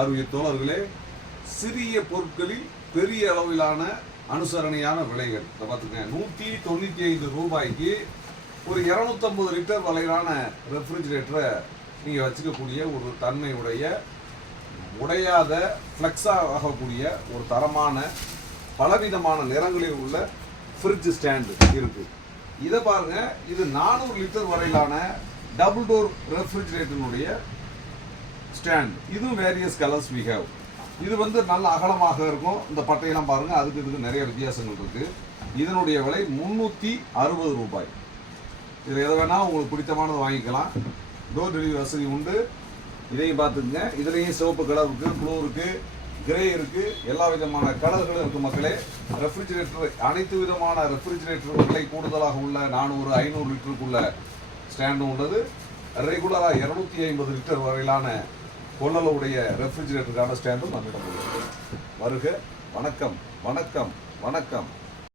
அருமை தோழர்களே, சிறிய பொருட்களில் பெரிய அளவிலான அனுசரணையான விலைகள். இதை பார்த்துங்க, 195 ரூபாய்க்கு ஒரு 250 லிட்டர் வரையிலான ரெஃப்ரிஜிரேட்டரை நீங்கள் வச்சுக்கக்கூடிய ஒரு தன்மையுடைய உடையாத ஃப்ளெக்ஸாக ஆகக்கூடிய ஒரு தரமான பலவிதமான நிறங்களில் உள்ள ஃப்ரிட்ஜ் ஸ்டாண்டு இருக்குது. இதை பாருங்கள், இது 400 லிட்டர் வரையிலான டபுள் டோர் ரெஃப்ரிஜிரேட்டருடைய ஸ்டாண்ட். இதுவும் வேரியஸ் கலர்ஸ் வி ஹேவ். இது நல்ல அகலமாக இருக்கும். இந்த பட்டையெல்லாம் பாருங்கள், அதுக்கு இதுக்கு நிறைய வித்தியாசங்கள் இருக்குது. இதனுடைய விலை 360 ரூபாய். இதில் எதை வேணால் உங்களுக்கு பிடித்தமானது வாங்கிக்கலாம். டோர் டெலிவரி வசதி உண்டு. இதையும் பார்த்துக்குங்க. இதுலேயும் சிவப்பு கலர் இருக்குது, ப்ளூ இருக்குது, கிரே இருக்குது, எல்லா விதமான கலர்களும் இருக்குது. மக்களே, ரெஃப்ரிஜிரேட்டர் அனைத்து விதமான ரெஃப்ரிஜிரேட்டர் விலை கூடுதலாக உள்ள 400 500 லிட்டருக்குள்ள ஸ்டாண்டும் உள்ளது. ரெகுலராக 250 லிட்டர் வரையிலான கொள்ளளவுடைய ரெஃப்ரிஜிரேட்டருக்கான ஸ்டாண்டும் நம்மிடம் உள்ளது. வருக. வணக்கம், வணக்கம், வணக்கம்.